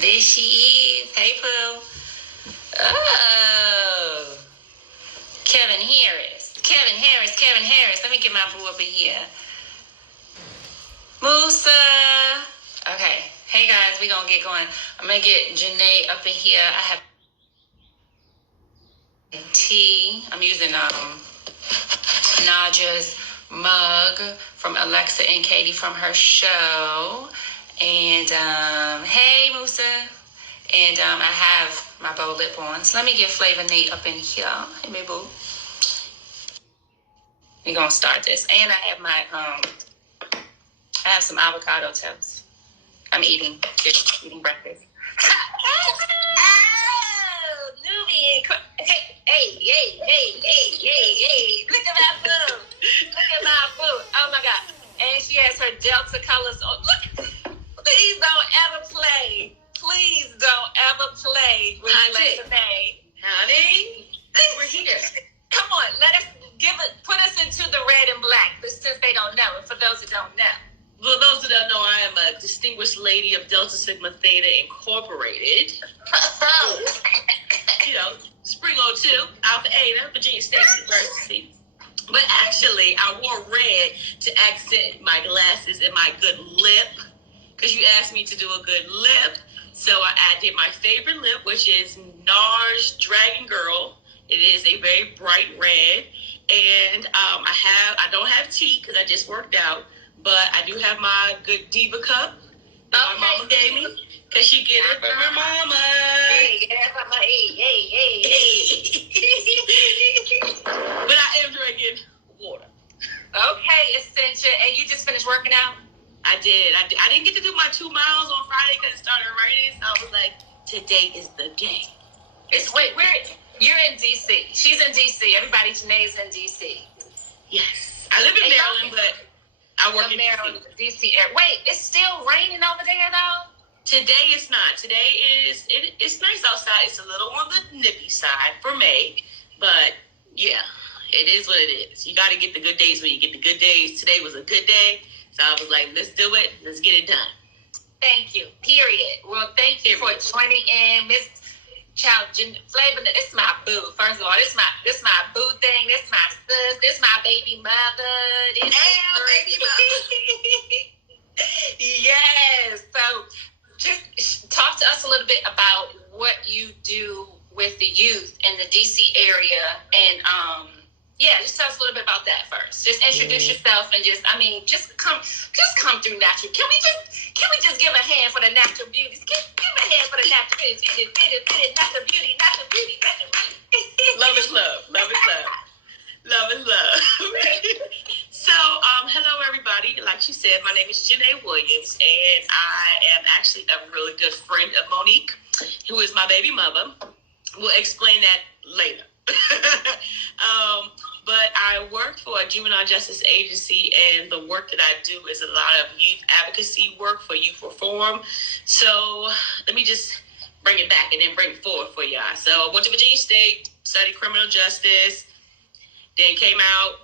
There she is. Hey, Pooh. Oh. Kevin Harris. Let me get my boo up in here. Musa. Okay. Hey, guys. We're going to get going. I'm going to get Janay up in here. I have tea. I'm using Naja's mug from Alexa and Katie from her show. And hey, Musa. And I have my bow lip on. So let me get Flavor Nate up in here. Hey, my boo. We're going to start this. And I have my, I have some avocado toast. I'm eating breakfast. Oh, Nubian. Hey. Look at my boo. Oh, my God. And she has her Delta colors on. Look. Please don't ever play. With Renee. Honey, we're here. Come on, put us into the red and black, since they don't know, and for those that don't know. For those who don't know, I am a distinguished lady of Delta Sigma Theta Incorporated. Spring 02, Alpha Eta, Virginia State University. But actually, I wore red to accent my glasses and my good lip, because you asked me to do a good lip. So I did my favorite lip, which is NARS Dragon Girl. It is a very bright red. And I don't have tea because I just worked out, but I do have my good Diva cup that my mama gave me, because she get it from her mama. Hey. But I am drinking water. Okay, Essentia. And you just finished working out? I did. I didn't get to do my 2 miles on Friday because it started raining, so I was like, today is the day. You're in D.C. She's in D.C. Everybody, Janay's in D.C. Yes. I live in Maryland, but I work in Maryland, D.C. area. Wait, it's still raining over there, though? Today it's not. Today it's nice outside. It's a little on the nippy side for May, but yeah, it is what it is. You got to get the good days when you get the good days. Today was a good day. So I was like, let's do it. Let's get it done. Thank you. Period. Well, thank you for joining in, Miss Flavor. This is my boo. First of all, this my boo thing. This my sis. This my baby mother. This baby mother. Yes. So just talk to us a little bit about what you do with the youth in the DC area, and just tell us a little bit about that first. Just introduce yourself and just come through natural. Can we just give a hand for the natural beauties? Give a hand for the natural beauties. Natural beauty. Love is love. So, hello everybody. Like she said, my name is Janay Williams, and I am actually a really good friend of Monique, who is my baby mother. We'll explain that later. But I work for a juvenile justice agency, and the work that I do is a lot of youth advocacy work for youth reform. So let me just bring it back and then bring it forward for y'all. So I went to Virginia State, studied criminal justice, then came out,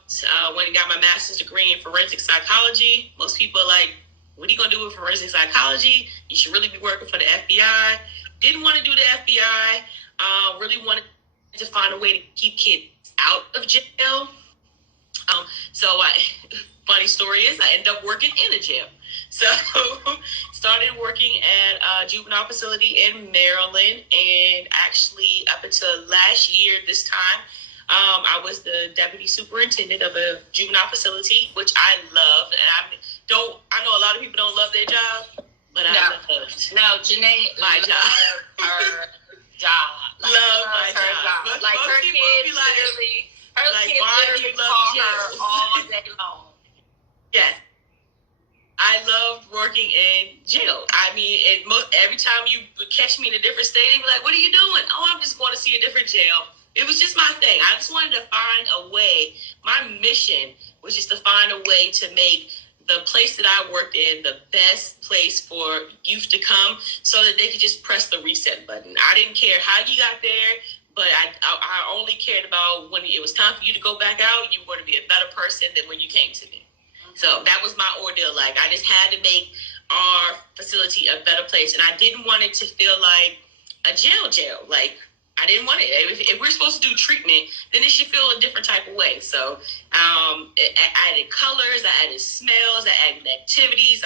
went and got my master's degree in forensic psychology. Most people are like, what are you going to do with forensic psychology? You should really be working for the FBI. Didn't want to do the FBI. Really wanted to find a way to keep kids out of jail. Funny story is I ended up working in a jail. So started working at a juvenile facility in Maryland, and actually up until last year this time, I was the deputy superintendent of a juvenile facility, which I loved. And I know a lot of people don't love their job, but I loved. No, Janay, my job. Her job. Love my job. Like her kids literally, call her all day long. Yes. I loved working in jail. I mean, every time you would catch me in a different state, they'd be like, what are you doing? Oh, I'm just going to see a different jail. It was just my thing. I just wanted to find a way. My mission was just to find a way to make the place that I worked in the best place for youth to come, so that they could just press the reset button. I didn't care how you got there, but I only cared about when it was time for you to go back out, you were to be a better person than when you came to me. So that was my ordeal. Like, I just had to make our facility a better place. And I didn't want it to feel like a jail. Like, I didn't want it. If we're supposed to do treatment, then it should feel a different type of way. So I added colors, I added smells, I added activities.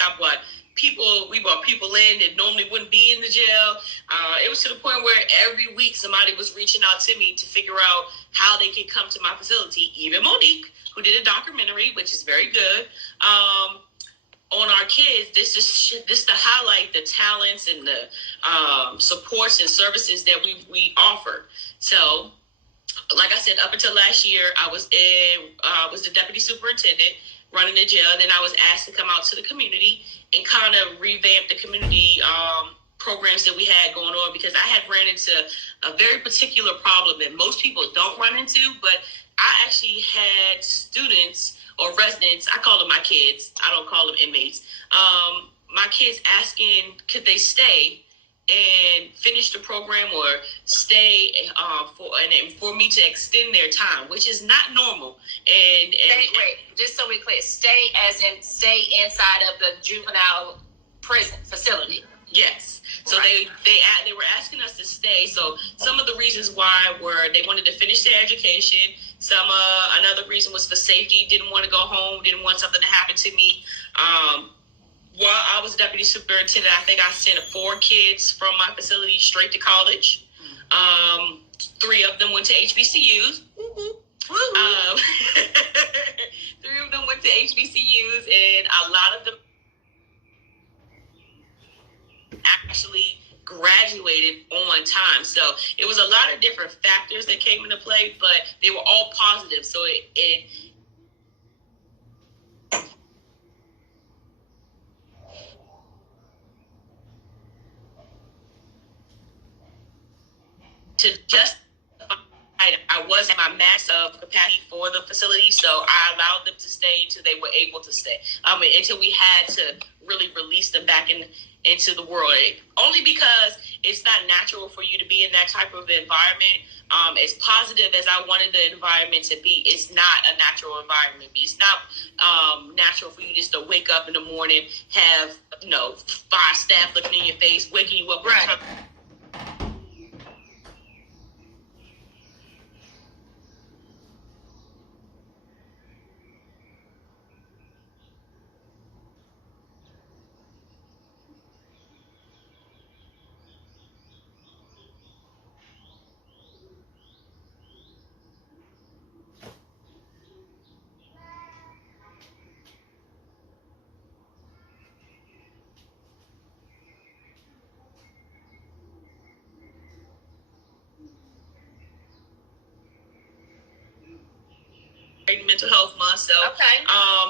We brought people in that normally wouldn't be in the jail. It was to the point where every week somebody was reaching out to me to figure out how they could come to my facility. Even Monique, who did a documentary, which is very good, on our kids. This to highlight the talents and the supports and services that we offer. So, like I said, up until last year, I was the deputy superintendent running the jail. Then I was asked to come out to the community and kind of revamp the community programs that we had going on, because I had ran into a very particular problem that most people don't run into, but I actually had students or residents, I call them my kids, I don't call them inmates, my kids asking could they stay and finish the program or stay for me to extend their time, which is not normal. And wait, just so we're clear, stay as in stay inside of the juvenile prison facility. Yes. So right. they were asking us to stay. So some of the reasons why were they wanted to finish their education. Another reason was for safety. Didn't want to go home. Didn't want something to happen to me. While I was deputy superintendent, I think I sent 4 kids from my facility straight to college. 3 of them went to HBCUs. 3 of them went to HBCUs, and a lot of them actually graduated on time. So it was a lot of different factors that came into play, but they were all positive. So it to justify, I was at my max of capacity for the facility, so I allowed them to stay until they were able to stay. Until we had to really release them back into the world. Only because it's not natural for you to be in that type of environment. As positive as I wanted the environment to be, it's not a natural environment. It's not natural for you just to wake up in the morning, have 5 staff looking in your face, waking you up. Right. Mental health month. So, okay.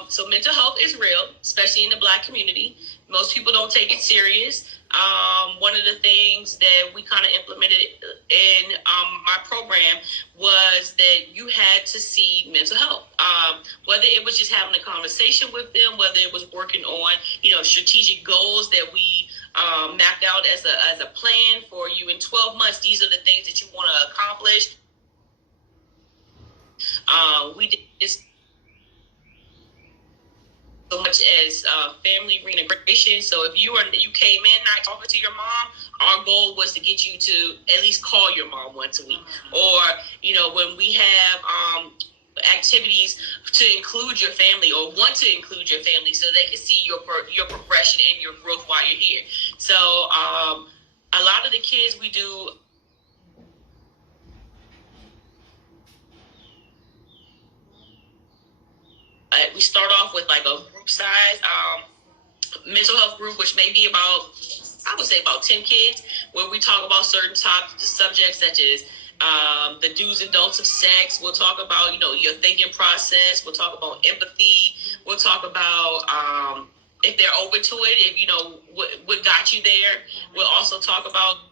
So mental health is real, especially in the Black community. Most people don't take it serious. One of the things that we kind of implemented in my program was that you had to see mental health. Whether it was just having a conversation with them, whether it was working on, strategic goals that we mapped out as a plan for you in 12 months. These are the things that you want to accomplish. We did this so much as family reintegration. So if you came in not talking to your mom, our goal was to get you to at least call your mom once a week. Or, when we have activities to include your family or want to include your family so they can see your progression and your growth while you're here. So a lot of the kids we do we start off with like a group size mental health group, which may be about 10 kids, where we talk about certain subjects such as the do's and don'ts of sex. We'll talk about, your thinking process. We'll talk about empathy. We'll talk about if they're open to it, if what got you there. We'll also talk about